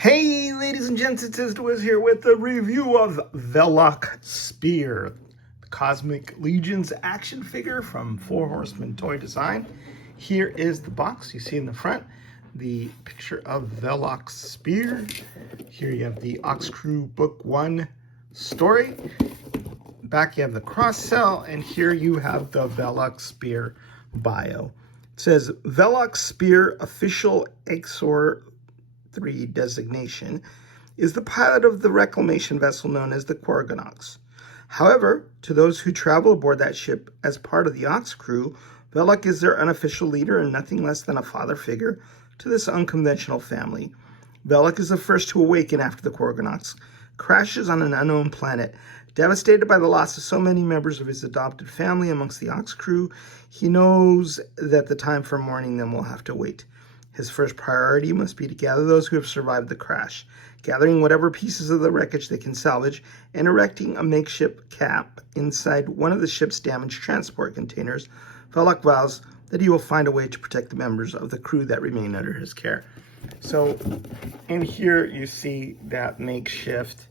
Hey, ladies and gents, it's Wiz here with a review of Vellok Speer, the Cosmic Legion's action figure from Four Horsemen Toy Design. Here is the box. You see in the front the picture of Vellok Speer. Here you have the Ox Crew Book 1 story. Back you have the cross cell, and here you have the Vellok Speer bio. It says Vellok Speer official Exor 3 designation is the pilot of the reclamation vessel known as the Gorgonox. However, to those who travel aboard that ship as part of the Ox Crew, Vellok is their unofficial leader and nothing less than a father figure to this unconventional family. Vellok is the first to awaken after the Gorgonox crashes on an unknown planet. Devastated by the loss of so many members of his adopted family amongst the Ox Crew, he knows that the time for mourning them will have to wait. His first priority must be to gather those who have survived the crash, gathering whatever pieces of the wreckage they can salvage, and erecting a makeshift cap inside one of the ship's damaged transport containers. Vellok vows that he will find a way to protect the members of the crew that remain under his care. So in here you see that makeshift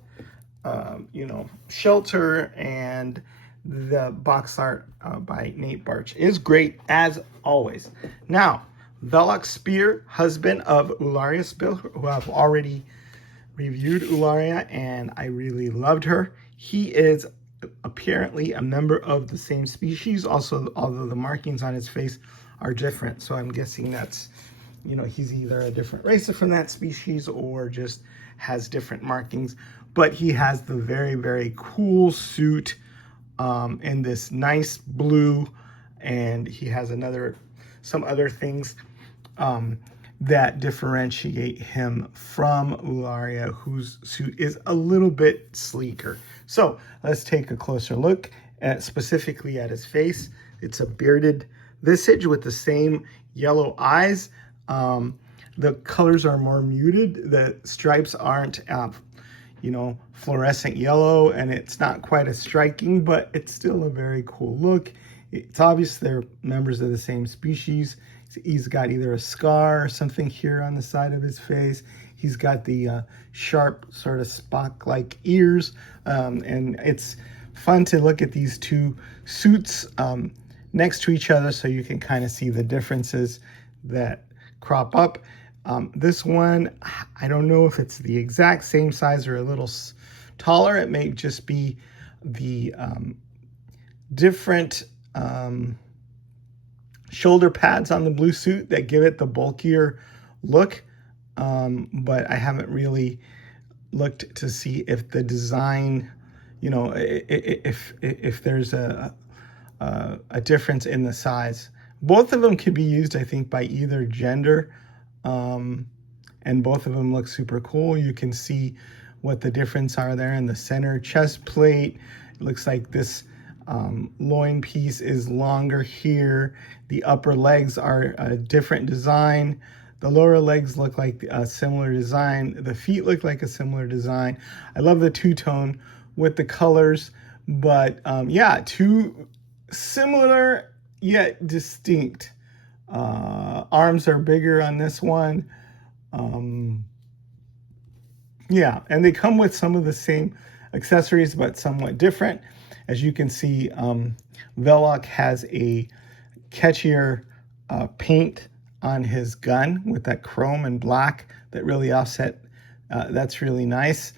shelter, and the box art by Nate Barch is great as always. Now, Vellok Speer, husband of Ularia Speer, who I've already reviewed Ularia, and I really loved her. He is apparently a member of the same species, also, although the markings on his face are different. So I'm guessing that's, he's either a different race from that species or just has different markings. But he has the very, very cool suit in this nice blue, and he has some other things that differentiate him from Ularia, whose suit is a little bit sleeker. So let's take a closer look specifically at his face. It's a bearded visage with the same yellow eyes. The colors are more muted. The stripes aren't fluorescent yellow, and it's not quite as striking, but it's still a very cool look. It's obvious they're members of the same species. He's got either a scar or something here on the side of his face. He's got the sharp sort of Spock-like ears, and it's fun to look at these two suits next to each other so you can kind of see the differences that crop up. This one, I don't know if it's the exact same size or a little taller. It may just be the different shoulder pads on the blue suit that give it the bulkier look. But I haven't really looked to see if the design, if there's a difference in the size. Both of them could be used, I think, by either gender. And both of them look super cool. You can see what the difference are there in the center chest plate. It looks like this loin piece is longer here. The upper legs are a different design. The lower legs look like a similar design. The feet look like a similar design. I love the two-tone with the colors, but yeah, two similar yet distinct. Arms are bigger on this one. Yeah, and they come with some of the same accessories, but somewhat different. As you can see, Vellok has a catchier paint on his gun with that chrome and black that really offset. That's really nice.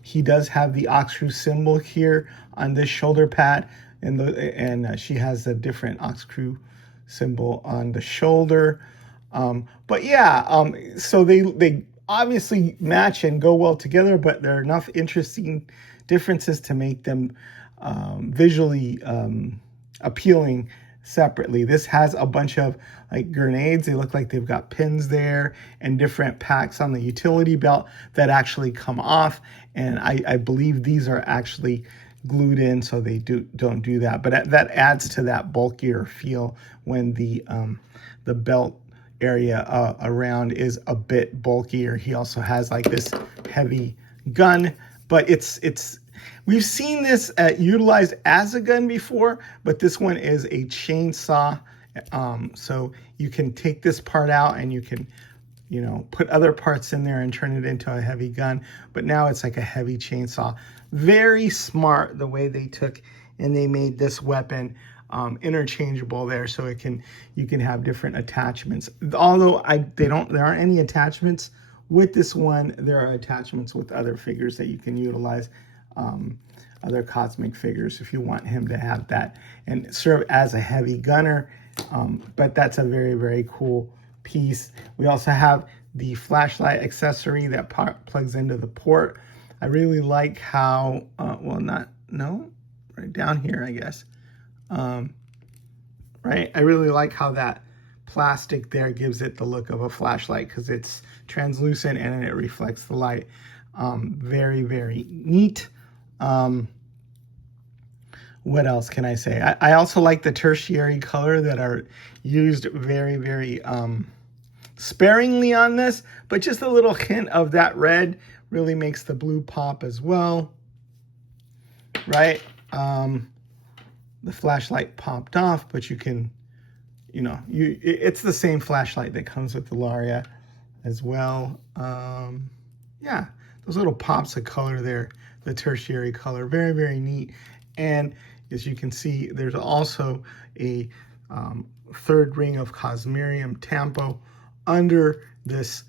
He does have the Ox Crew symbol here on this shoulder pad, and she has a different Ox Crew symbol on the shoulder. But yeah, so they obviously match and go well together, but there are enough interesting differences to make them visually appealing separately. This has a bunch of like grenades. They look like they've got pins there and different packs on the utility belt that actually come off. And I believe these are actually glued in, so they don't do that. But that adds to that bulkier feel when the belt area around is a bit bulkier. He also has like this heavy gun, but we've seen this utilized as a gun before, but this one is a chainsaw. So you can take this part out and you can you know, put other parts in there and turn it into a heavy gun. But now it's like a heavy chainsaw. Very smart the way they took and they made this weapon interchangeable there, so you can have different attachments. Although there aren't any attachments with this one, there are attachments with other figures that you can utilize, other cosmic figures if you want him to have that and serve as a heavy gunner. But that's a very, very cool piece. We also have the flashlight accessory that plugs into the port. I really like how, right down here, I guess. Right, I really like how that plastic there gives it the look of a flashlight because it's translucent and it reflects the light. Very, very neat. What else can I say? I also like the tertiary color that are used very, very sparingly on this, but just a little hint of that red really makes the blue pop as well, right? The flashlight popped off, but you can, you know, it's the same flashlight that comes with the Laria as well. Yeah, those little pops of color there, the tertiary color, very, very neat. And as you can see, there's also a third ring of Cosmerium Tampo under this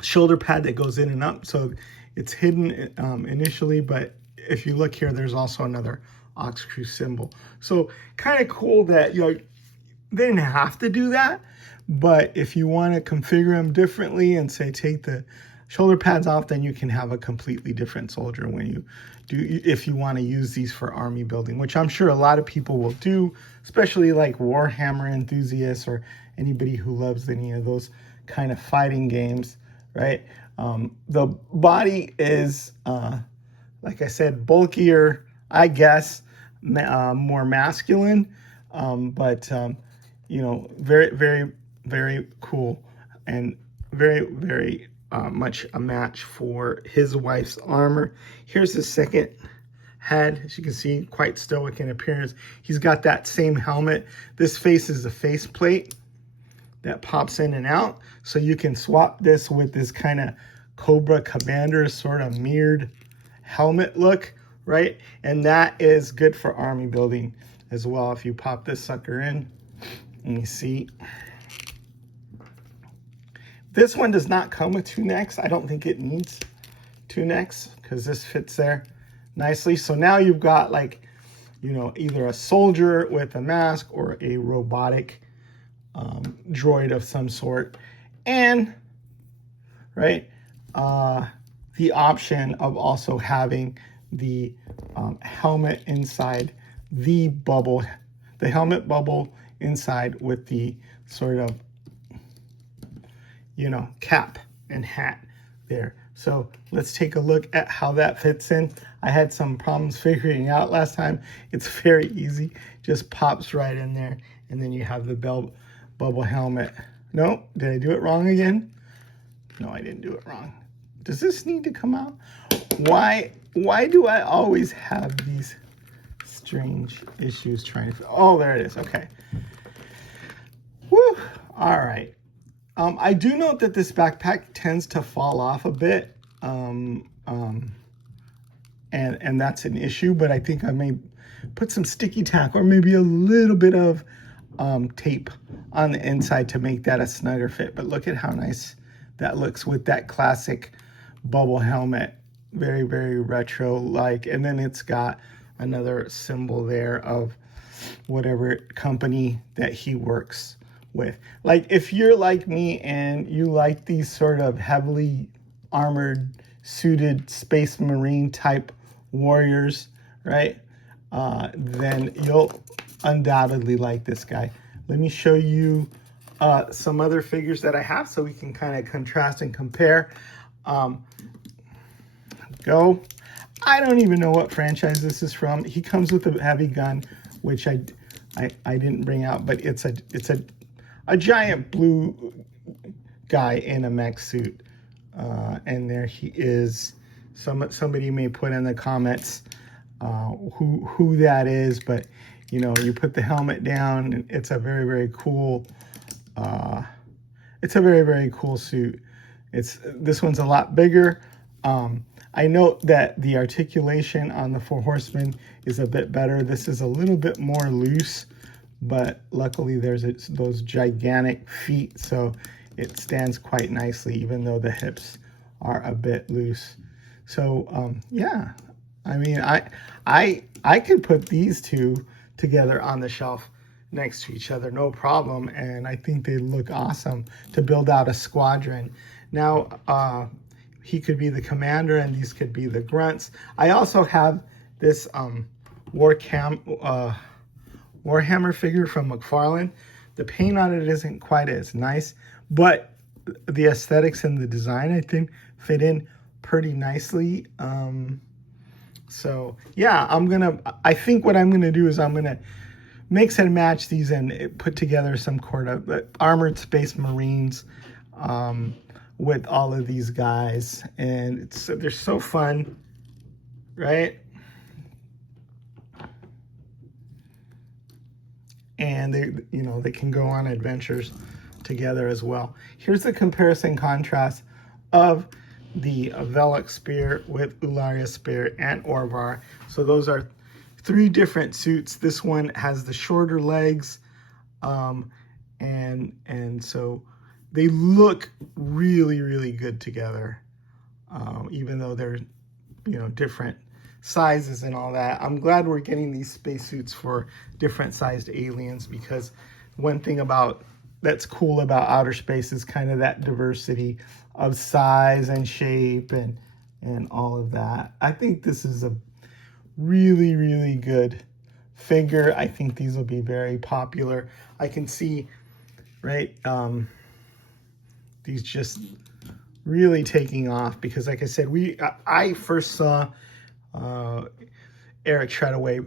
shoulder pad that goes in and up. So it's hidden initially, but if you look here, there's also another ox-crew symbol. So kind of cool that, you know, they didn't have to do that, but if you want to configure them differently and say take the shoulder pads off, then you can have a completely different soldier when you do, if you want to use these for army building, which I'm sure a lot of people will do, especially like Warhammer enthusiasts or anybody who loves any of those kind of fighting games, right? The body is, like I said, bulkier, I guess, more masculine, but, you know, very, very, very cool and very, very much a match for his wife's armor. Here's the second head. As you can see, quite stoic in appearance. He's got that same helmet. This face is a face plate that pops in and out. So you can swap this with this kind of Cobra Commander sort of mirrored helmet look, right? And that is good for army building as well. If you pop this sucker in and you see, this one does not come with two necks. I don't think it needs two necks because this fits there nicely. So now you've got, like, you know, either a soldier with a mask or a robotic droid of some sort. And, right, the option of also having the helmet inside the bubble, the helmet bubble inside with the sort of, you know, cap and hat there. So let's take a look at how that fits in. I had some problems figuring out last time. It's very easy, just pops right in there. And then you have the bubble helmet. No, did I do it wrong again? No, I didn't do it wrong. Does this need to come out? Why do I always have these strange issues trying to, oh, there it is, okay. Woo, all right. I do note that this backpack tends to fall off a bit, and that's an issue, but I think I may put some sticky tack or maybe a little bit of tape on the inside to make that a snugger fit. But look at how nice that looks with that classic bubble helmet. Very, very retro-like. And then it's got another symbol there of whatever company that he works with. Like, if you're like me and you like these sort of heavily armored, suited Space Marine type warriors, right? Then you'll undoubtedly like this guy. Let me show you some other figures that I have so we can kind of contrast and compare. I don't even know what franchise this is from. He comes with a heavy gun, which I didn't bring out, but it's a giant blue guy in a mech suit, and there he is. Somebody may put in the comments who that is, but you know, you put the helmet down, and it's a very, very cool it's a very, very cool suit. This one's a lot bigger. I note that the articulation on the Four Horsemen is a bit better. This is a little bit more loose, but luckily there's those gigantic feet, so it stands quite nicely, even though the hips are a bit loose. So yeah, I mean, I could put these two together on the shelf next to each other, no problem, and I think they look awesome to build out a squadron. Now, he could be the commander, and these could be the grunts. I also have this Warhammer figure from McFarlane. The paint on it isn't quite as nice, but the aesthetics and the design, I think, fit in pretty nicely. So yeah, I think what I'm gonna do is I'm gonna mix and match these and put together some sort of armored space marines with all of these guys, and they're so fun, right? And they can go on adventures together as well. Here's the comparison contrast of the Vellok Speer with Ularia Speer and Orvar. So those are three different suits. This one has the shorter legs, and so they look really, really good together, even though they're different sizes and all that. I'm glad we're getting these spacesuits for different sized aliens, because one thing that's cool about outer space is kind of that diversity of size and shape and all of that. I think this is a really, really good figure. I think these will be very popular. I can see, right, these just really taking off, because like I said, I first saw Eric Treadaway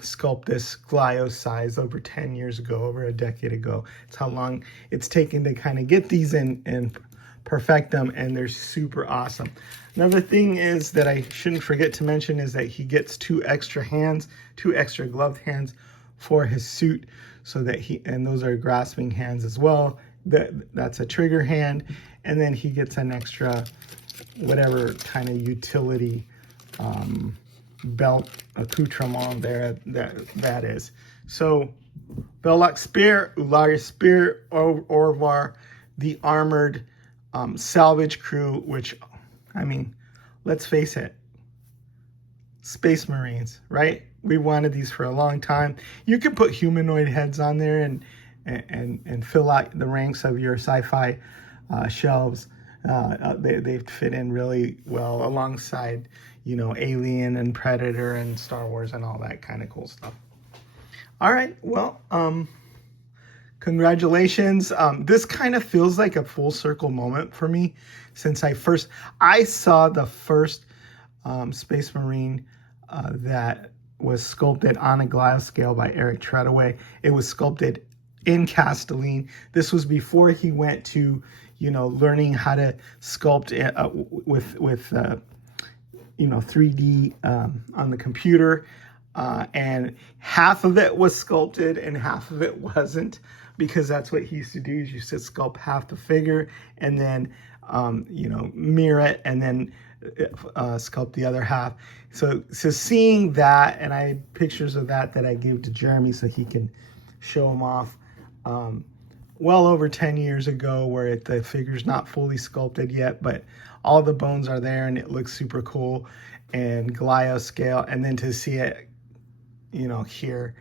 sculpt this Glio size over 10 years ago, over a decade ago. It's how long it's taken to kind of get these and perfect them, and they're super awesome. Another thing is that I shouldn't forget to mention is that he gets two extra gloved hands for his suit, so that and those are grasping hands as well. That's a trigger hand, and then he gets an extra whatever kind of utility belt accoutrement there that is. So Vellok Speer, Ularia Speer, Orvar, the armored salvage crew, which, I mean, let's face it, Space Marines, right? We wanted these for a long time. You can put humanoid heads on there and fill out the ranks of your sci-fi shelves. They fit in really well alongside, Alien and Predator and Star Wars and all that kind of cool stuff. All right, well, congratulations. This kind of feels like a full circle moment for me, since I saw the first Space Marine that was sculpted on a glass scale by Eric Treadaway. It was sculpted in Castelline. This was before he went to, learning how to sculpt with 3D on the computer. And half of it was sculpted and half of it wasn't, because that's what he used to do. Is you used to sculpt half the figure and then, mirror it and then sculpt the other half. So seeing that, and I had pictures of that I gave to Jeremy so he can show them off. Well over 10 years ago, where the figure's not fully sculpted yet, but all the bones are there and it looks super cool, and Glio scale, and then to see it, here,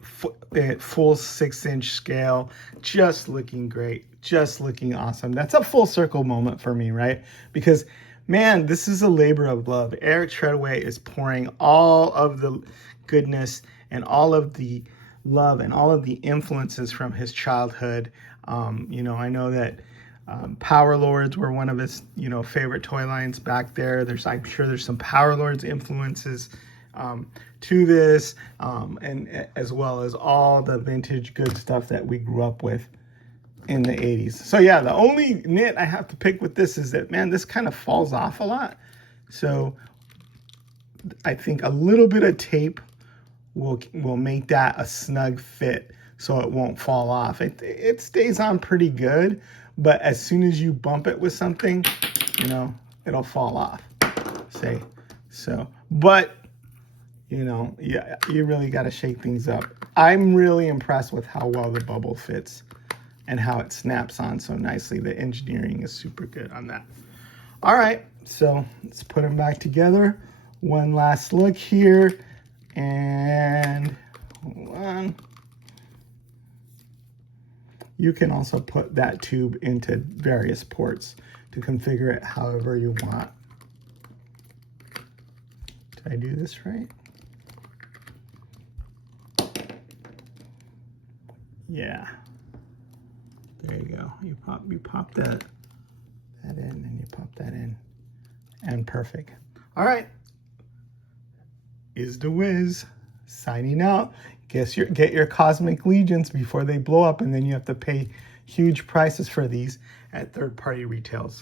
full 6-inch scale, just looking great, just looking awesome. That's a full circle moment for me, right? Because, man, this is a labor of love. Eric Treadaway is pouring all of the goodness and all of the love and all of the influences from his childhood. I know that Power Lords were one of his, favorite toy lines back there. I'm sure there's some Power Lords influences to this, and as well as all the vintage good stuff that we grew up with in the 80s. So yeah, the only nit I have to pick with this is that, man, this kind of falls off a lot. So I think a little bit of tape will make that a snug fit, so it won't fall off. It stays on pretty good, but as soon as you bump it with something, you know, it'll fall off. Say so, but you know, yeah, you really got to shake things up. I'm really impressed with how well the bubble fits and how it snaps on so nicely. The engineering is super good on that. All right, so let's put them back together. One last look here, and hold on. You can also put that tube into various ports to configure it however you want. Did I do this right? Yeah. There you go. You pop that in, and you pop that in, and perfect. All right. Is the Wiz signing out. Get your Cosmic Legions before they blow up, and then you have to pay huge prices for these at third-party retails.